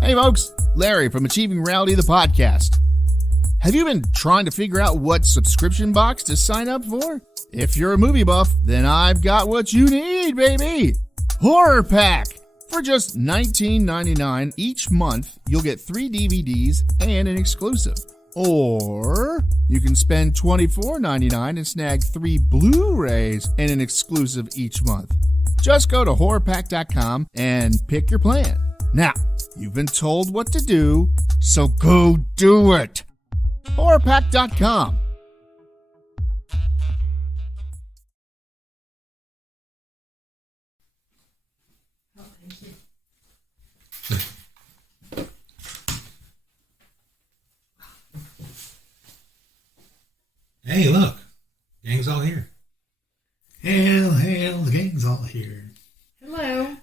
Hey folks, Larry from Achieving Reality, the podcast. Have you been trying to figure out what subscription box to sign up for? If you're a movie buff, then I've got what you need, baby! Horror Pack! For just $19.99 each month, you'll get 3 DVDs and an exclusive. Or you can spend $24.99 and snag 3 Blu-rays and an exclusive each month. Just go to horrorpack.com and pick your plan. Now, you've been told what to do, so go do it! horrorpack.com. Oh, thank you. Hey, look. Gang's all here. Hail, hail, the gang's all here. Hello.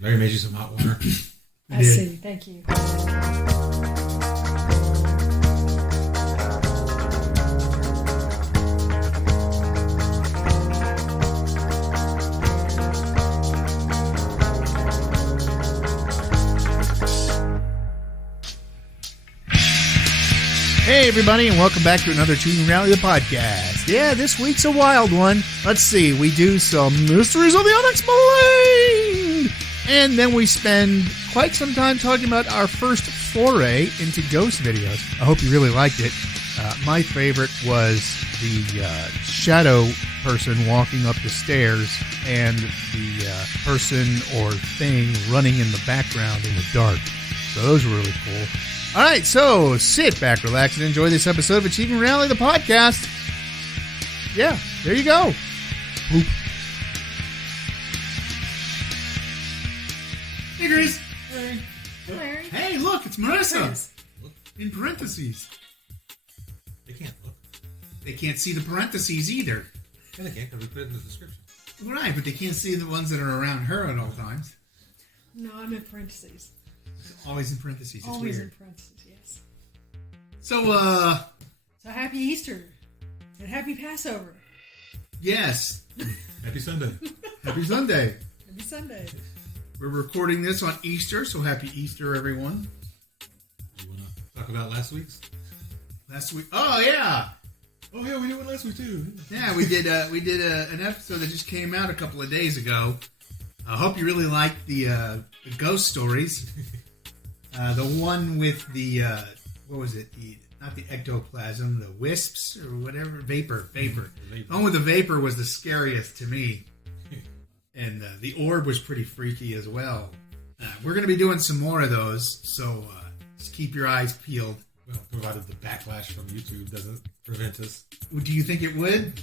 Larry made you some hot water. I see. Thank you. Hey everybody, and welcome back to another Achieving Reality, the podcast. Yeah, this week's a wild one. Let's see, we do some Mysteries of the Unexplained! And then we spend quite some time talking about our first foray into ghost videos. I hope you really liked it. My favorite was the shadow person walking up the stairs and the person or thing running in the background in the dark. So those were really cool. All right, so sit back, relax, and enjoy this episode of Achieving Reality, the podcast. Yeah, there you go. Boop. Hey, Grace. Hey. Larry. Hey, look, it's Marisa. Chris. Look, in parentheses. They can't look. They can't see the parentheses either. Yeah, they can't, because we put it in the description. Right, but they can't see the ones that are around her at all times. No, I'm in parentheses. It's always in parentheses. It's Always weird. in parentheses, yes. So, So happy Easter. And happy Passover. yes. Happy Sunday. Happy Sunday. Happy Sunday. We're recording this on Easter, so happy Easter, everyone. You want to talk about last week's? Last week. Oh, yeah. Oh, yeah, we did one last week, too. Yeah, we did an episode that just came out a couple of days ago. I hope you really liked the ghost stories. The one with the, what was it? Not the ectoplasm, the wisps or whatever. Vapor. The one with the vapor was the scariest to me. And the orb was pretty freaky as well. We're going to be doing some more of those, so just keep your eyes peeled. Well, provided the backlash from YouTube doesn't prevent us. Do you think it would?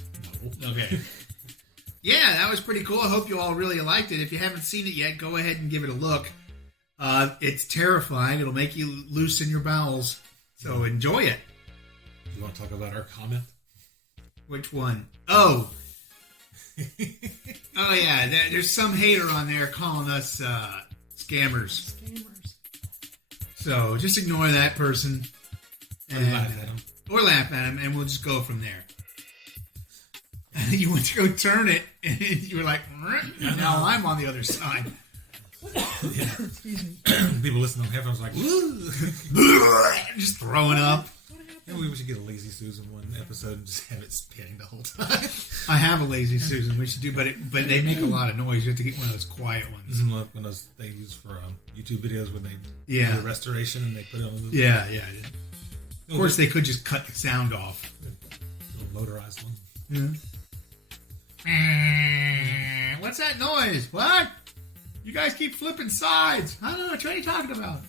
No. Okay. Yeah, that was pretty cool. I hope you all really liked it. If you haven't seen it yet, go ahead and give it a look. It's terrifying. It'll make you loosen your bowels. So enjoy it. Do you want to talk about our comment? Which one? Oh. Oh, yeah. There's some hater on there calling us scammers. Scammers. So just ignore that person. Or laugh at them. Or laugh at him, and we'll just go from there. You went to go turn it, and you were like, and now I'm on the other side. Yeah. Excuse me. People listening on headphones like, woo! Just throwing up. Maybe we should get a Lazy Susan one episode and just have it spitting the whole time. I have a Lazy Susan, we should do, but they make a lot of noise. You have to get one of those quiet ones. This is one of those they use for YouTube videos when they do the restoration and they put it on the... Yeah. Of course, they could just cut the sound off. Little motorized one. Yeah. What's that noise? What? You guys keep flipping sides. I don't know what you're talking about.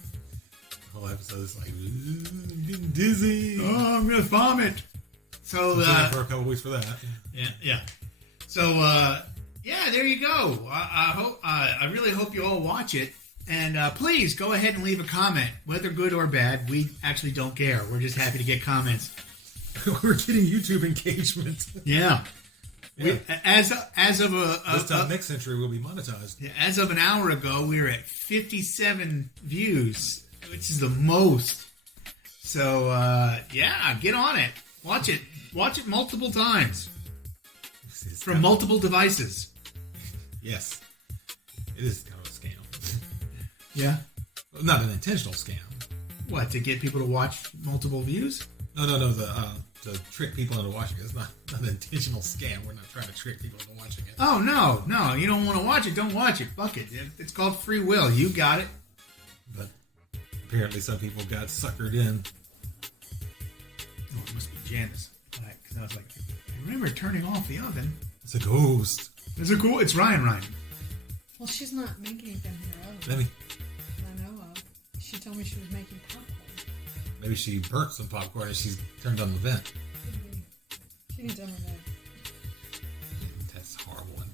The whole episode is like, I'm getting dizzy. Oh, I'm going to vomit. So, for a couple weeks for that. Yeah. So, there you go. I really hope you all watch it. And please go ahead and leave a comment, whether good or bad. We actually don't care. We're just happy to get comments. We're getting YouTube engagement. Yeah. Yeah. As of this time next century we'll be monetized. As of an hour ago, we were at 57 views, which is the most. So get on it. Watch it multiple times. See, from multiple devices. Yes. It is kind of a scam. Yeah. Well, not an intentional scam. What, to get people to watch multiple views? No. To trick people into watching it. It's not an intentional scam. We're not trying to trick people into watching it. Oh, no. You don't want to watch it, don't watch it. Fuck it. It's called free will. You got it. But apparently some people got suckered in. Oh, it must be Janice. Because I was like, I remember turning off the oven. It's a ghost. Is it cool? It's Ryan. Well, she's not making anything in her oven. Let me. that I know of. She told me she was making popcorn. Maybe she burnt some popcorn and she's turned on the vent. Could be. She needs to oven that. That's horrible when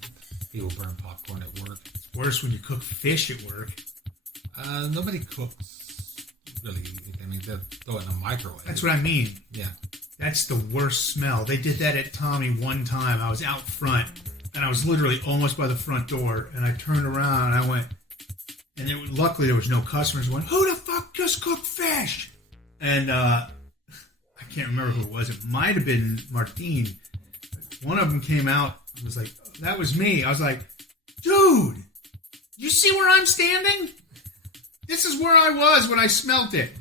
people burn popcorn at work. It's worse when you cook fish at work. Nobody cooks, really. I mean, they'll throw it in a microwave. That's what I mean. Yeah. That's the worst smell. They did that at Tommy one time. I was out front, and I was literally almost by the front door, and I turned around, and I went, and luckily there was no customers. Went, who the fuck just cooked fish? And I can't remember who it was. It might have been Martine. One of them came out and was like, that was me. I was like, dude, you see where I'm standing? This is where I was when I smelt it.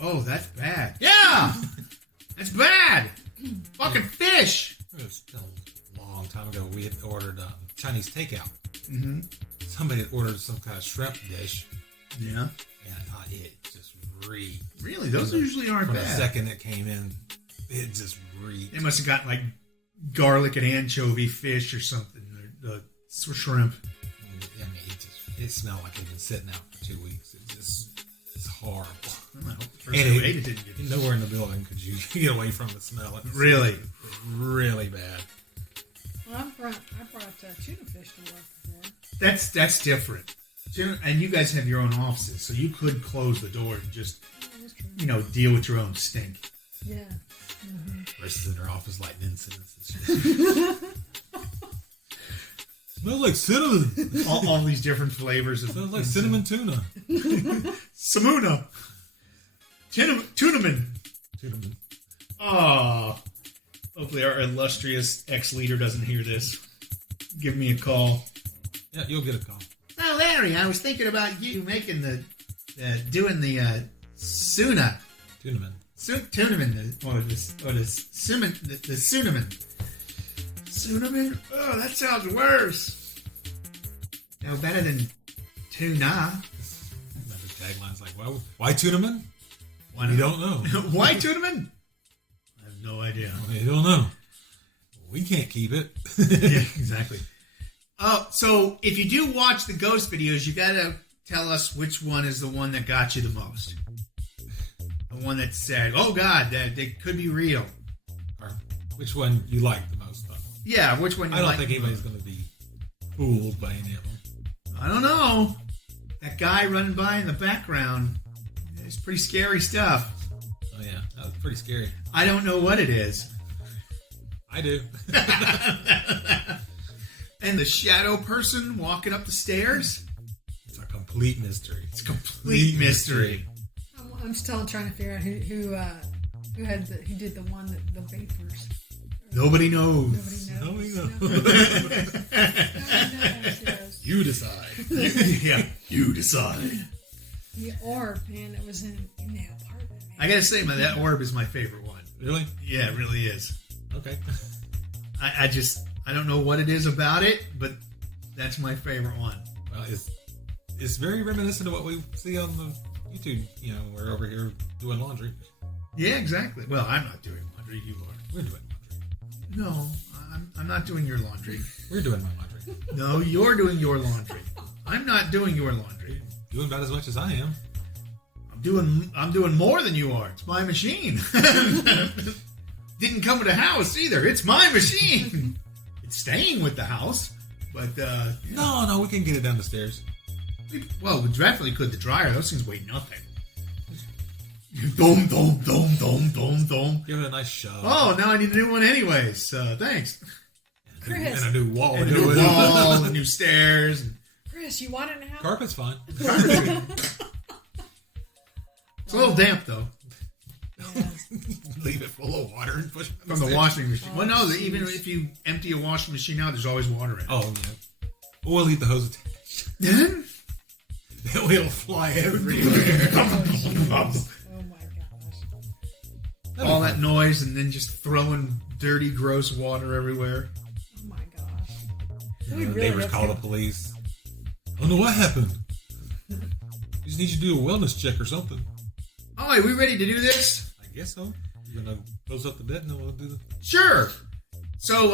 Oh, that's bad. Yeah! That's bad! Fucking fish! It was a long time ago. We had ordered Chinese takeout. Mm-hmm. Somebody had ordered some kind of shrimp dish. Yeah. And it just reeked. Really? Those usually aren't From bad. the second it came in, it just reeked. They must have got like garlic and anchovy fish or something. Or shrimp. I mean, it smelled like it had been sitting out for 2 weeks. It's horrible. I hope the person who ate it didn't get nowhere in the building could you get away from the smell. It's really? Really bad. Well, I brought tuna fish to work before. That's different. And you guys have your own offices, so you could close the door and just, deal with your own stink. Yeah. Versus in her office lighting incense and shit. Smells like cinnamon. all these different flavors. Smells like cinnamon tuna. Samuna. Tunaman. Oh. Hopefully our illustrious ex-leader doesn't hear this. Give me a call. Yeah, you'll get a call. Oh, Larry, I was thinking about you making doing the Suna. Tunaman. Tunaman, or the Sunaman. Sunaman? Oh, that sounds worse. No better than tuna. The tagline's like, well, why Tunaman? Why We don't know. Why Tunaman? I have no idea. We don't know. We can't keep it. Yeah, exactly. So if you do watch the ghost videos, you gotta tell us which one is the one that got you the most. The one that said, "Oh God, that could be real." Or which one you like the most? Though. Yeah, which one? I don't think anybody's going to be fooled by any of them. I don't know. That guy running by in the background is pretty scary stuff. Oh yeah, that was pretty scary. I don't know what it is. I do. And the shadow person walking up the stairs? It's a complete mystery. It's a complete mystery. I'm still trying to figure out who did the one that the vapors. Nobody knows. Nobody knows. Nobody knows. Nobody knows, yes. You decide. Yeah, you decide. The orb, man, that was in the apartment. Man. I gotta say, that orb is my favorite one. Really? Yeah, it really is. Okay. I don't know what it is about it, but that's my favorite one. Well, it's very reminiscent of what we see on the YouTube. We're over here doing laundry. Yeah, exactly. Well, I'm not doing laundry. You are. We're doing laundry. No, I'm not doing your laundry. We're doing my laundry. No, you're doing your laundry. I'm not doing your laundry. Doing about as much as I am. I'm doing more than you are. It's my machine. Didn't come with a house either. It's my machine. It's staying with the house, but No, we can get it down the stairs. Well, we definitely could. The dryer, those things weigh nothing. Dom, dom, dom, dom, dom, dom. Give it a nice shove. Oh, now I need a new one anyways. Thanks. Chris. And a new wall. And a new wall, and new stairs. Chris, you want it now? Carpet's fine. It's a little damp, though. Yeah. Leave it full of water and push it from the washing machine. Well, no, even if you empty a washing machine out, there's always water in it. Oh, yeah. We'll leave the hose attached. Then it'll fly everywhere. Oh my gosh. All that noise and then just throwing dirty, gross water everywhere. Oh my gosh. You We know, really neighbors have call to- the police. I don't know what happened. We just need you to do a wellness check or something. Oh, are we ready to do this? I guess so. You're gonna close up the bed and then we'll do the. Sure. So,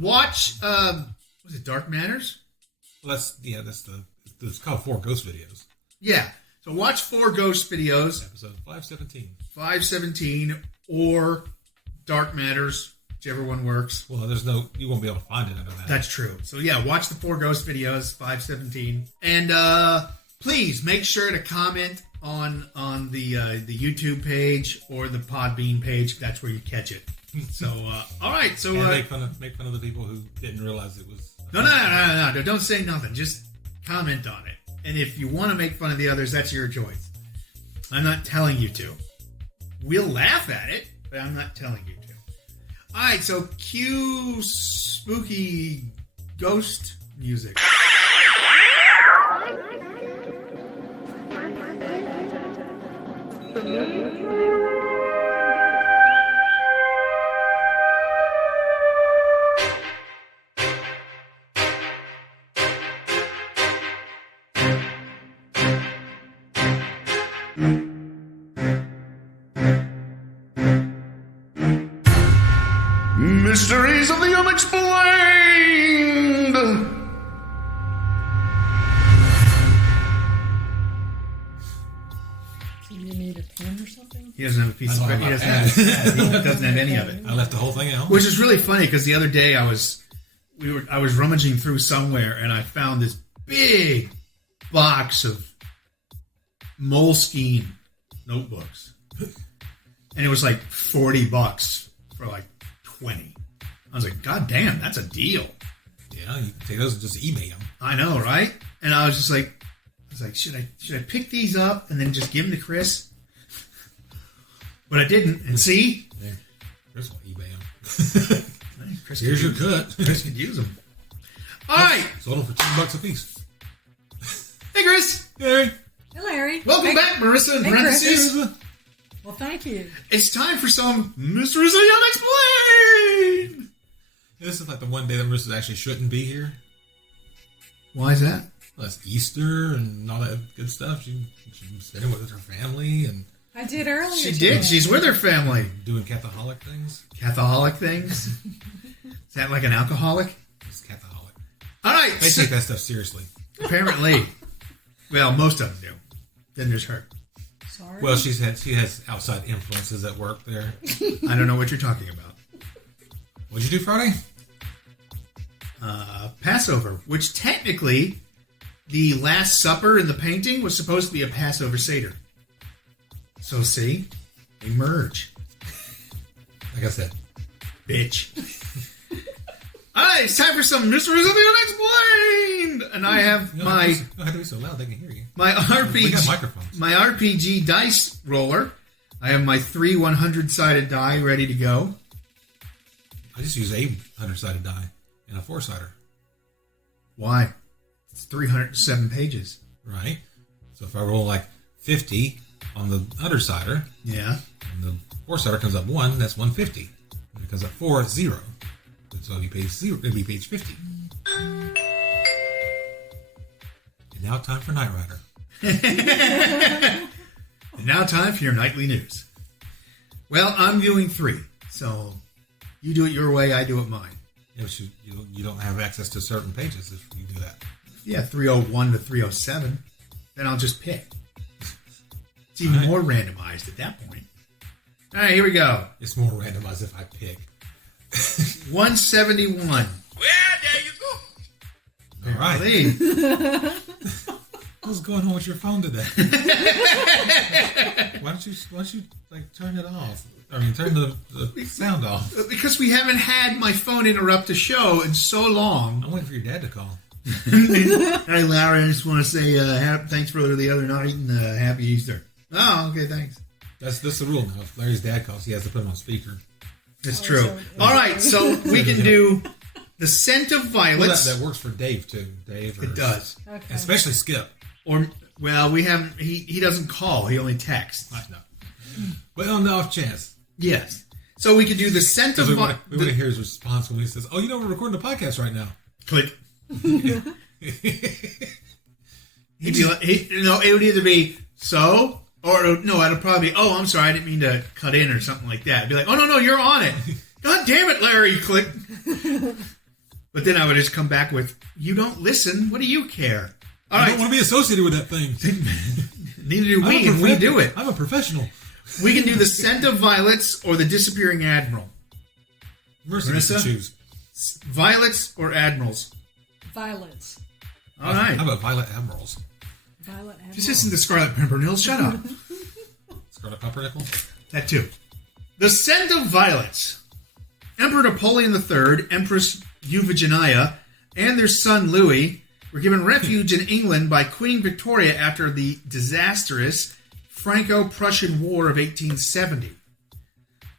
watch, was it Dark Matters? Well, it's called 4 Ghost Videos. Yeah. So watch 4 ghost videos, Episode 517. 517 or Dark Matters, whichever one works. Well, you won't be able to find it under that. That's true. So yeah, watch the 4 ghost videos, 517, and please make sure to comment on the YouTube page or the Podbean page. That's where you catch it. So all right. So and make fun of the people who didn't realize it was. No. Don't say nothing. Just comment on it. And if you want to make fun of the others, that's your choice. I'm not telling you to. We'll laugh at it, but I'm not telling you to. All right, so cue spooky ghost music. Mysteries of the Unexplained. Do you need a pen or something? He doesn't have a piece of I paper. don't He have doesn't have any of it. I left the whole thing at home. Which is really funny because the other day I was rummaging through somewhere and I found this big box of Moleskine notebooks, and it was like $40 for like 20. I was like, God damn, that's a deal. Yeah, you can take those and just email them. I know, right? And I was just like, should I pick these up and then just give them to Chris? But I didn't. And see, Yeah, Chris will eBay them. Chris Here's your could use- cut. Chris could use them. All right, Sold them for $10 a piece. hey Chris, Hey. Hey, Larry. welcome Hey- back, Marisa. In Hey, parentheses. Chris. Well, thank you. It's time for some Mysteries of the Unexplained. This is like the one day that Marissa actually shouldn't be here. Why is that? Well, it's Easter and all that good stuff. She's spending with her family and I did earlier. She today. did. She's with her family. doing Catholic things. Catholic things. Is that like an alcoholic? It's Catholic. All right. They so- take that stuff seriously. apparently. Well, most of them do. Then there's her. Sorry. Well, she has outside influences at work there. I don't know what you're talking about. What'd you do Friday? Passover, which technically the Last Supper in the painting was supposed to be a Passover Seder. So see, they merge. Like I said, Bitch. All right, it's time for some Mysteries of the Unexplained, and I have you don't my have to be so loud they can hear you. my We got RPG microphones. my RPG dice roller. I have my 3 100-sided die ready to go. I just use a 100-sided die and a 4-sider, Why? It's 307 pages. right? So if I roll like 50 on the undersider, Yeah. and the 4-sider comes up 1, that's 150. When it comes up 4, it's 0. So it'll be page 0. It'll be page 50. And now time for Knight Rider. And now time for your nightly news. Well, I'm doing 3, so you do it your way, I do it mine. Yeah, but you don't have access to certain pages if you do that. Yeah, 301 to 307. Then I'll just pick. It's even more randomized at that point. All right, here we go. It's more randomized if I pick. 171. Well, there you go. All right. Lee. What's going on with your phone today? Why don't you like turn it off? I mean, turn the sound off. Because we haven't had my phone interrupt the show in so long. I'm waiting for your dad to call. Hey, Larry, I just want to say thanks for the other night and happy Easter. Oh, okay, thanks. That's the rule now. If Larry's dad calls, he has to put him on speaker. That's true. All right, so we can do the scent of violets. Well, that works for Dave too. It does. Okay. Especially Skip. Or we haven't. He doesn't call. He only texts. I know. But on the off chance. Yes. So we could do the scent of We want to hear his response when he says, "Oh, we're recording a podcast right now." Click. He'd be like, it would either be so, or no, it'd probably be, oh, I'm sorry, I didn't mean to cut in or something like that. It'd be like, oh, no, you're on it. God damn it, Larry, click. But then I would just come back with, you don't listen, what do you care? I don't want to be associated with that thing. Neither do we, and we do it. I'm a professional. We can do the scent of violets or the disappearing admiral. Marisa, choose. Violets or admirals? Violets. All right. How about Violet Admirals? Violet Admiral. Just listen to Scarlet Pimpernel. Shut up. Scarlet Pumpernickel? That too. The scent of violets. Emperor Napoleon III, Empress Eugenia, and their son Louis were given refuge in England by Queen Victoria after the disastrous Franco-Prussian War of 1870.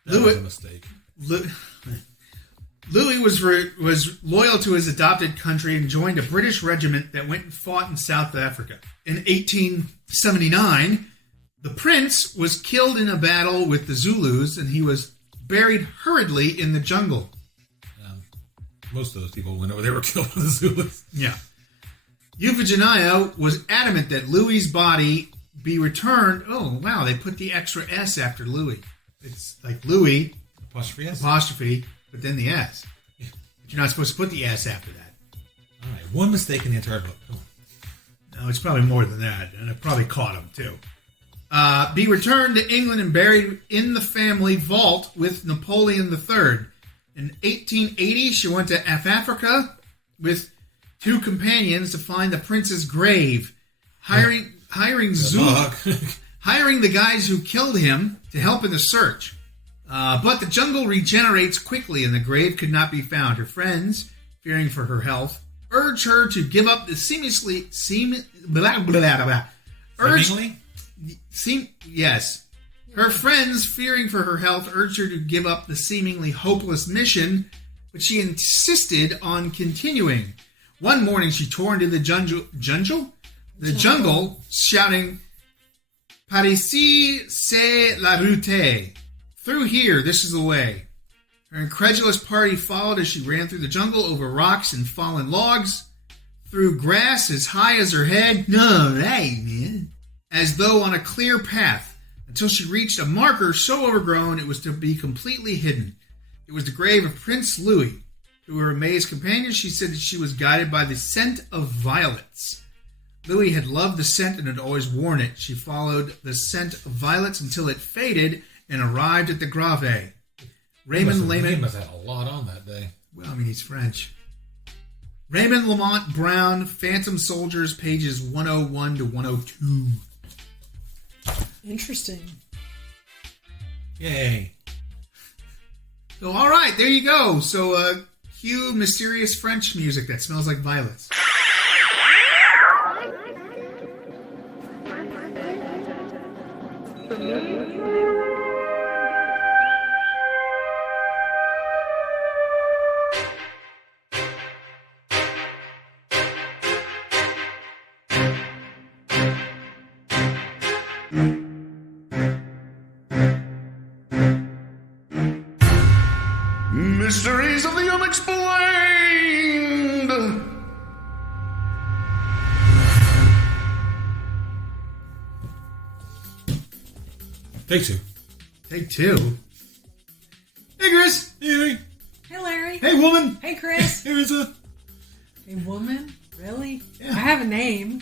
That was a mistake. Louis was loyal to his adopted country and joined a British regiment that went and fought in South Africa. In 1879, the prince was killed in a battle with the Zulus, and he was buried hurriedly in the jungle. Most of those people went over, they were killed by the Zulus. Yeah. Eugenia was adamant that Louis's body be returned. Oh, wow, they put the extra S after Louis. It's like Louis, apostrophe, but then the S. But you're not supposed to put the S after that. All right, one mistake in the entire book. Come on. No, it's probably more than that, and I probably caught him, too. Be returned to England and buried in the family vault with Napoleon III. In 1880, she went to Africa with 2 companions to find the prince's grave, hiring the guys who killed him to help in the search. But the jungle regenerates quickly, and the grave could not be found. Her friends, fearing for her health, urged her to give up the seemingly. Yes. Her friends, fearing for her health, urged her to give up the seemingly hopeless mission, but she insisted on continuing. One morning, she tore into the jungle, shouting, "Par ici, c'est la route." Through here, this is the way. Her incredulous party followed as she ran through the jungle, over rocks and fallen logs, through grass as high as her head. No, hey, man. As though on a clear path, until she reached a marker so overgrown it was to be completely hidden. It was the grave of Prince Louis. To her amazed companions, she said that she was guided by the scent of violets. Louis had loved the scent and had always worn it. She followed the scent of violets until it faded and arrived at the grave. Raymond Lamont... He must have had a lot on that day. Well, I mean, he's French. Raymond Lamont Brown, Phantom Soldiers, pages 101 to 102. Interesting. Yay. So, all right, there you go. So, cue mysterious French music that smells like violets. Mysteries of the Unexplained! Take 2. Take 2. Hey, Chris! Hey. Hey, Larry. Hey, woman! Hey, Chris. Hey, Marisa. A woman? Really? Yeah. I have a name.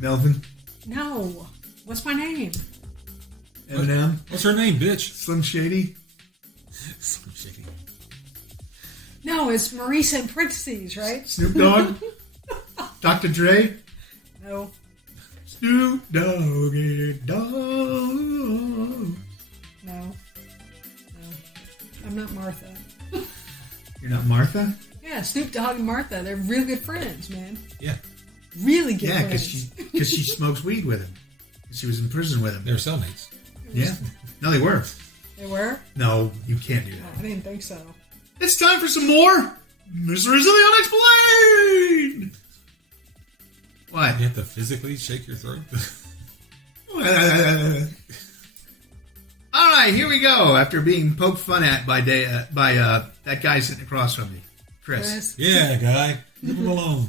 Melvin. No. What's my name? Eminem. What's her name, bitch? Slim Shady. Slim Shady. No, it's Marisa in parentheses, right? Snoop Dogg. Dr. Dre. No. Snoop Doggy Dogg. No. I'm not Martha. You're not Martha? Yeah, Snoop Dogg and Martha, they're real good friends, man. Yeah. Really good Yeah, friends. because she smokes weed with him. She was in prison with him. They're cellmates. Yeah. No, they were. They were? No, you can't do Oh, that. I didn't think so. It's time for some more Mysteries of the Unexplained! What? You have to physically shake your throat. All right, here we go. After being poked fun at by that guy sitting across from me, Chris. Yeah, guy. Leave him alone.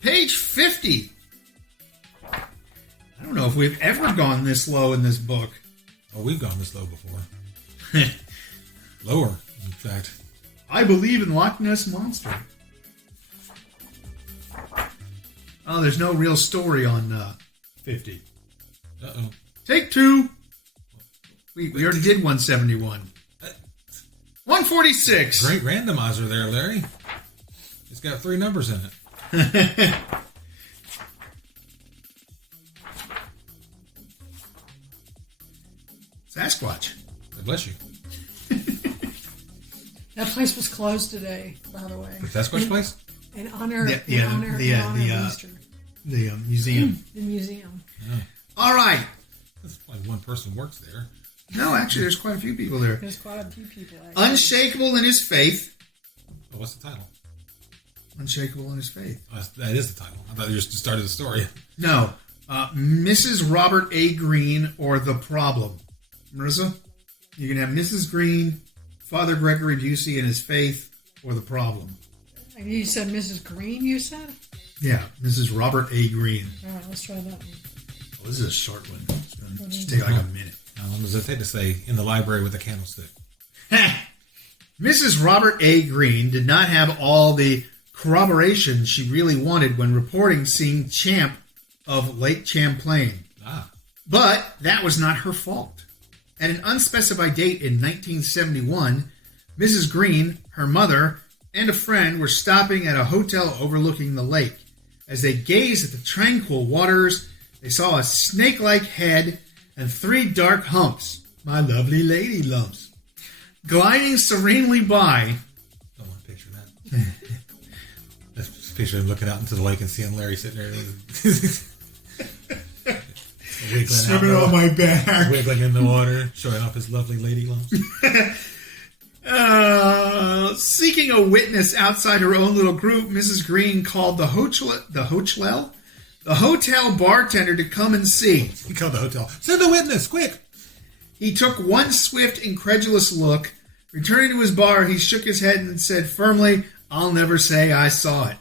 Page 50. I don't know if we've ever gone this low in this book. Oh, we've gone this low before. Lower, in fact. I believe in Loch Ness Monster. Oh, there's no real story on 50. Uh-oh. Take 2. We already did 171. 146. Great randomizer there, Larry. It's got 3 numbers in it. Sasquatch. God bless you. That place was closed today, by the way. The Sasquatch place? In honor, The of Easter. The museum. The museum. All right. That's like one person works there. No, actually, there's quite a few people there. There's quite a few people. Actually. Unshakable in his faith. Oh, what's the title? Unshakable in his faith. Oh, that is the title. I thought you just started the story. No. Mrs. Robert A. Green or The Problem. Marisa? You can have Mrs. Green, Father Gregory Busey and his faith, or The Problem. You said Mrs. Green, you said? Yeah, Mrs. Robert A. Green. All right, let's try that one. Oh, this is a short one. It's going to just take like a minute. How long does it take to say in the library with a candlestick? Mrs. Robert A. Green did not have all the corroboration she really wanted when reporting seeing Champ of Lake Champlain. But that was not her fault. At an unspecified date in 1971, Mrs. Green, her mother, and a friend were stopping at a hotel overlooking the lake. As they gazed at the tranquil waters, they saw a snake-like head and 3 dark humps, my lovely lady lumps, gliding serenely by. Don't want to picture that. Let's picture him looking out into the lake and seeing Larry sitting there. Swimming on my back. Wiggling in the water, showing off his lovely lady lumps. Seeking a witness outside her own little group, Mrs. Green called the hotel bartender to come and see. He called the hotel. Send a witness, quick! He took one swift, incredulous look. Returning to his bar, he shook his head and said firmly, "I'll never say I saw it."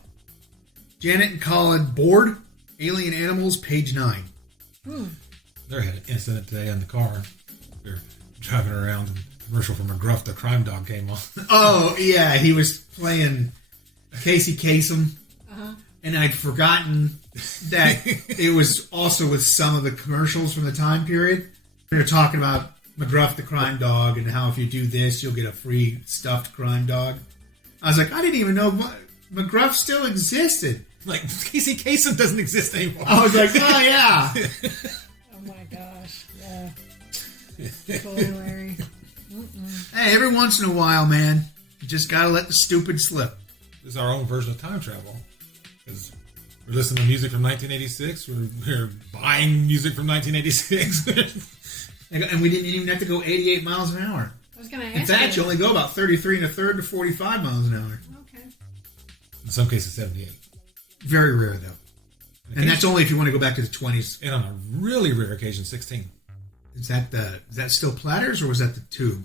Janet and Colin bored. Alien Animals, page 9. There had an incident today in the car. We were driving around and a commercial for McGruff, the crime dog, came on. Oh, yeah, he was playing Casey Kasem. And I'd forgotten that it was also with some of the commercials from the time period. They were talking about McGruff, the crime dog, and how if you do this, you'll get a free stuffed crime dog. I was like, I didn't even know McGruff still existed. Like, Casey Kasem doesn't exist anymore. I was like, oh, yeah. Oh my gosh. Yeah. Totally Larry. Hey, every once in a while, man, you just got to let the stupid slip. This is our own version of time travel. Because we're listening to music from 1986. We're buying music from 1986. And we didn't even have to go 88 miles an hour. I was going to ask In fact, you you. only go about 33 1/3 to 45 miles an hour. Okay. In some cases, 78. Very rare, though. And that's only if you want to go back to the 20s. And on a really rare occasion, 16. Is that still platters, or was that the tube?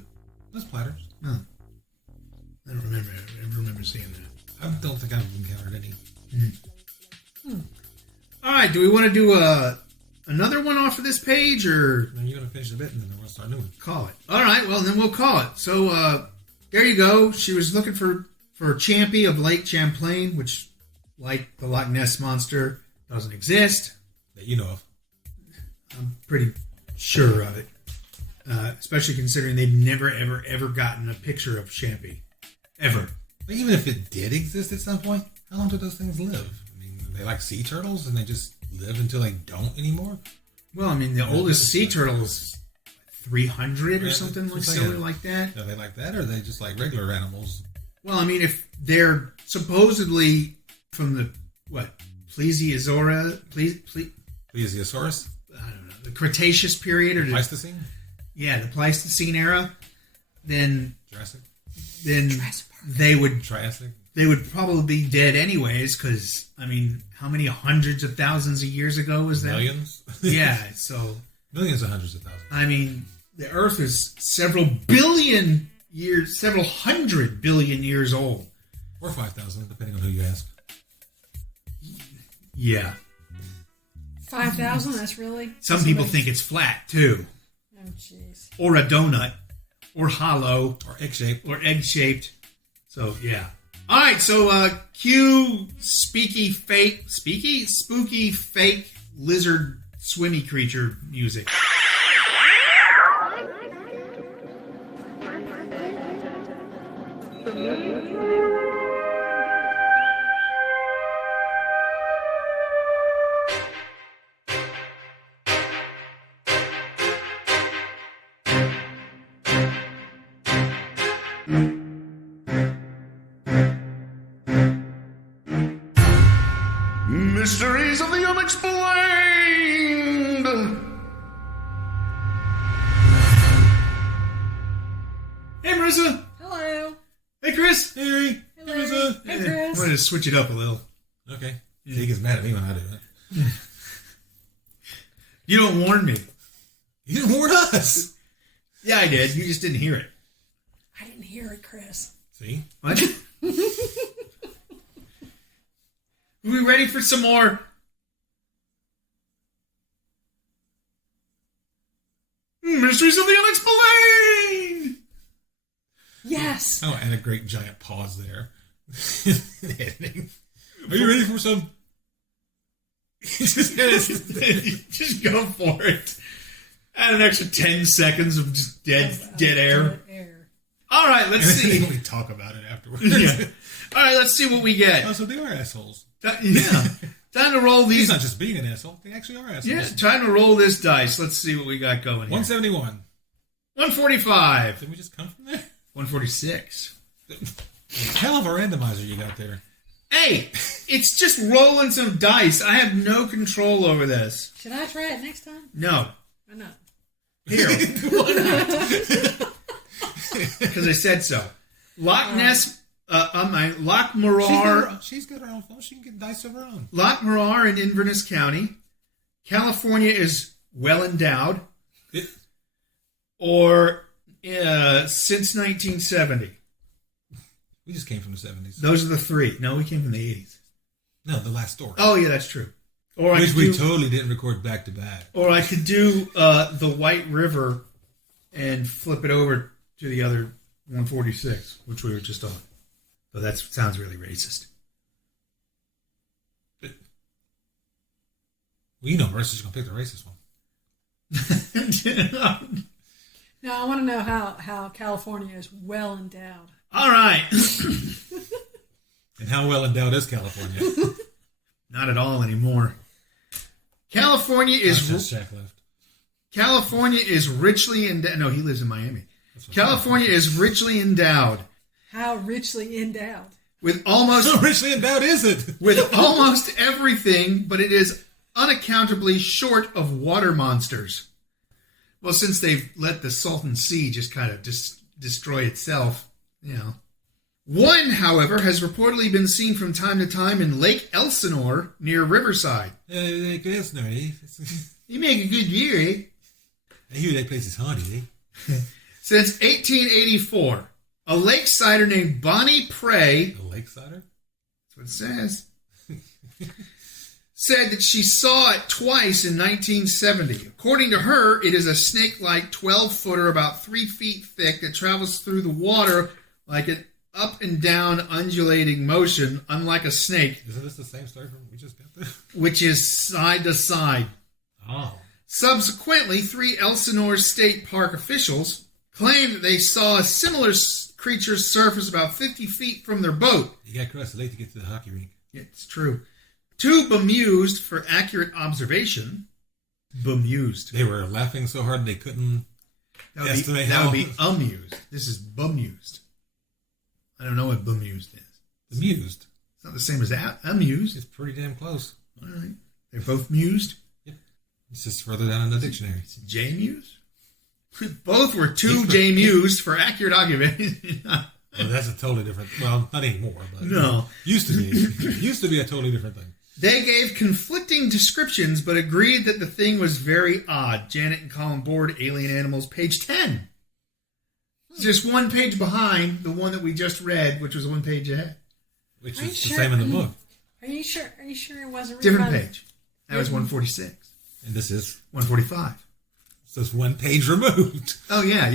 That's platters. No. I don't remember. I never remember seeing that. I don't think I've encountered any. All right, do we want to do another one off of this page, or Then you're going to finish the bit and then we'll start a new one. call it? All right, well, then we'll call it. So, there you go. She was looking for Champy of Lake Champlain, which, like the Loch Ness Monster, doesn't exist. That you know of. I'm pretty sure of it. Especially considering they've never, ever, ever gotten a picture of Champy. Ever. But even if it did exist at some point, how long do those things live? I mean, they like sea turtles and they just live until they don't anymore? Well, I mean, the oldest sea turtle is 300 or something like that's silly like that. Are they like that, or are they just like regular animals? Well, I mean, if they're supposedly from the, Plesiosaurus? I don't know, the Cretaceous period, or Pleistocene? Yeah, the Pleistocene era. Then Jurassic. They would Triassic. They would probably be dead anyways, because, I mean, how many hundreds of thousands of years ago was that? Millions? Yeah, so... Millions of hundreds of thousands. I mean, the Earth is several hundred billion years old. Or 5,000, depending on who you ask. Yeah. 5,000, that's really... Some people think it's flat, too. Oh, jeez. Or a donut. Or hollow. Or egg-shaped. So, yeah. All right, so cue spooky fake lizard swimmy creature music. Mysteries of the Unexplained! Hey, Marisa! Hello. Hey, Chris! Hey, Hello. Hey, Chris. I'm going to switch it up a little. Okay. He gets mad at me when I do it. You don't warn me. You didn't warn us! Yeah, I did. You just didn't hear it. I didn't hear it, Chris. See? What? Are we ready for some more? Mysteries of the Unexplained! Yes. Oh, and a great giant pause there. Editing. Are you ready for some? Just go for it. Add an extra 10 seconds of just dead air. All right, let's see. We talk about it afterwards. Yeah. All right, let's see what we get. Oh, so they are assholes. Yeah. Time to roll He's these. not just being an asshole. They actually are assholes. Yeah, time to roll this dice. Let's see what we got going here. 171. 145. Did we just come from there? 146. Hell of a randomizer you got there. Hey, it's just rolling some dice. I have no control over this. Should I try it next time? No. Why not? Here. Because I said so. Loch Ness, Loch Morar. She's got her own phone. She can get dice of her own. Loch Morar in Inverness County. California is well endowed. Or since 1970. We just came from the 70s. Those are the three. No, we came from the 80s. No, the last story. Oh, yeah, that's true. Or Which we totally didn't record back to back. Or I could do the White River and flip it over to the other 146, which we were just on. So that sounds really racist. But, well, you know Marisa's going to pick the racist one. No, I want to know how California is well endowed. All right. And how well endowed is California? Not at all anymore. California is Shaq left. California is richly endowed. No, he lives in Miami. California is richly endowed. How richly endowed? With almost How richly endowed is it? with almost everything, but it is unaccountably short of water monsters. Well, since they've let the Salton Sea just kind of destroy itself, you know. One, however, has reportedly been seen from time to time in Lake Elsinore near Riverside. Lake Elsinore, eh? You make a good year, eh? I hear that place is haunted, eh? Since 1884, a lakesider named Bonnie Prey, A lakesider? that's what it says, said that she saw it twice in 1970. According to her, it is a snake-like 12-footer about 3 feet thick that travels through the water like an up and down undulating motion, unlike a snake. Isn't this the same story from we just got there? Which is side to side. Oh. Subsequently, 3 Elsinore State Park officials claimed that they saw a similar creature surface about 50 feet from their boat. You got to cross the lake to get to the hockey rink. It's true. 2 bemused for accurate observation. Bemused. They were laughing so hard they couldn't estimate that how. would be amused. This is bemused. I don't know what bemused is. Amused. It's not the same as amused. It's pretty damn close. All right. They're both mused. Yep. It's just further down in the dictionary. It's J-muse? Both were two JMUs for accurate occupation. Well, that's a totally different. Well, not anymore, but No. used to be. Used to be a totally different thing. They gave conflicting descriptions, but agreed that the thing was very odd. Janet and Colin Board, Alien Animals, page 10. It's just one page behind the one that we just read, which was one page ahead. Which Are you is the sure? same in the book. Are you sure? Are you sure it wasn't Different written page. That was 146. And this is 145. so it's one page removed. Oh, yeah.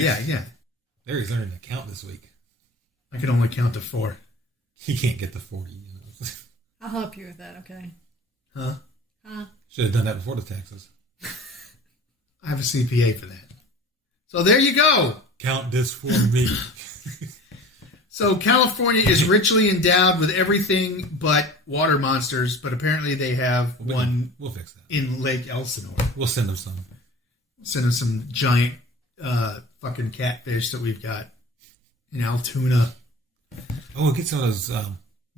Larry's learning to count this week. I can only count to 4. He can't get to 40. I'll help you with that, okay? Huh? Should have done that before the taxes. I have a CPA for that. So there you go. Count this for me. So California is richly endowed with everything but water monsters, but apparently they have one We'll fix that. in Lake Elsinore. We'll send them some. Send them some giant fucking catfish that we've got in Altoona. Oh, we'll get some of those.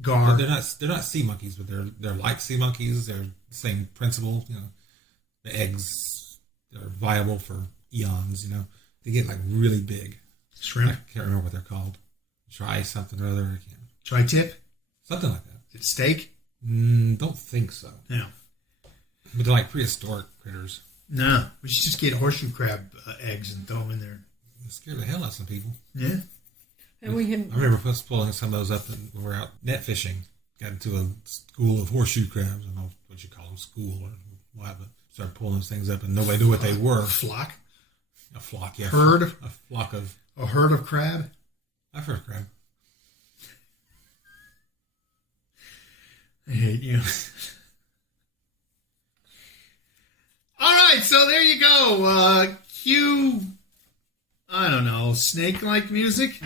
Gar. They're not sea monkeys, but they're like sea monkeys. They're the same principle. You know, the eggs are viable for eons. You know, they get like really big. Shrimp. I can't remember what they're called. Try something or other. I can't. Tri-tip. Something like that. Is it steak? Don't think so. No. But they're like prehistoric critters. No. We should just get horseshoe crab eggs and throw them in there. It scared the hell out of some people. Yeah. And we can. I remember us pulling some of those up when we were out net fishing. Got into a school of horseshoe crabs. I don't know what you call them, school or what, but started pulling those things up and nobody knew what they were. Flock? A flock, yeah. Herd? A flock of... A herd of crab? I've heard of crab. I hate you. All right, so there you go. Cue, I don't know, snake-like music?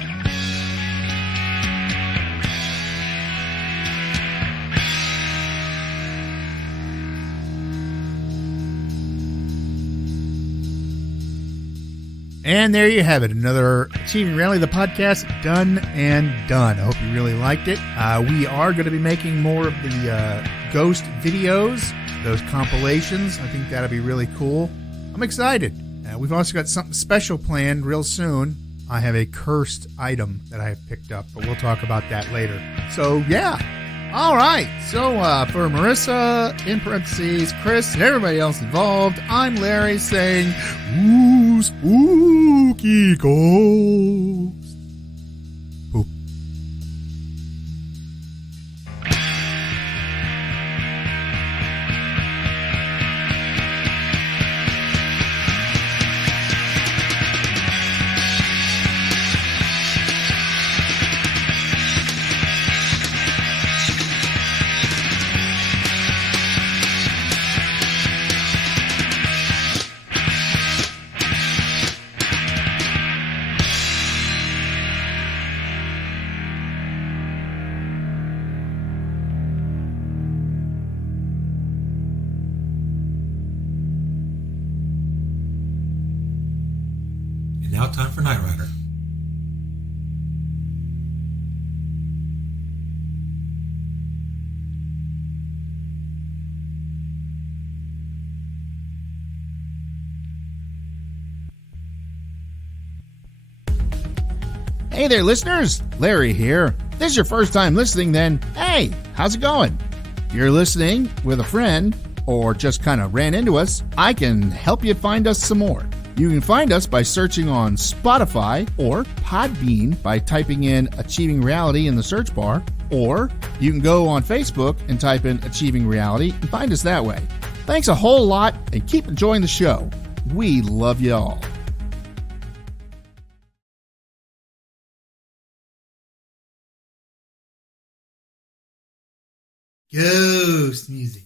And there you have it. Another Achieving Reality, the podcast, done and done. I hope you really liked it. We are going to be making more of the ghost videos, those compilations. I think that'll be really cool. I'm excited. We've also got something special planned real soon. I have a cursed item that I have picked up, but we'll talk about that later. So, yeah. All right. So, for Marisa, in parentheses, Chris, and everybody else involved, I'm Larry saying, ooh, spooky ghost. Poop. And now time for Knight Rider. Hey there, listeners. Larry here. If this is your first time listening, then hey, how's it going? If you're listening with a friend or just kind of ran into us, I can help you find us some more. You can find us by searching on Spotify or Podbean by typing in Achieving Reality in the search bar, or you can go on Facebook and type in Achieving Reality and find us that way. Thanks a whole lot and keep enjoying the show. We love you all. Ghost music.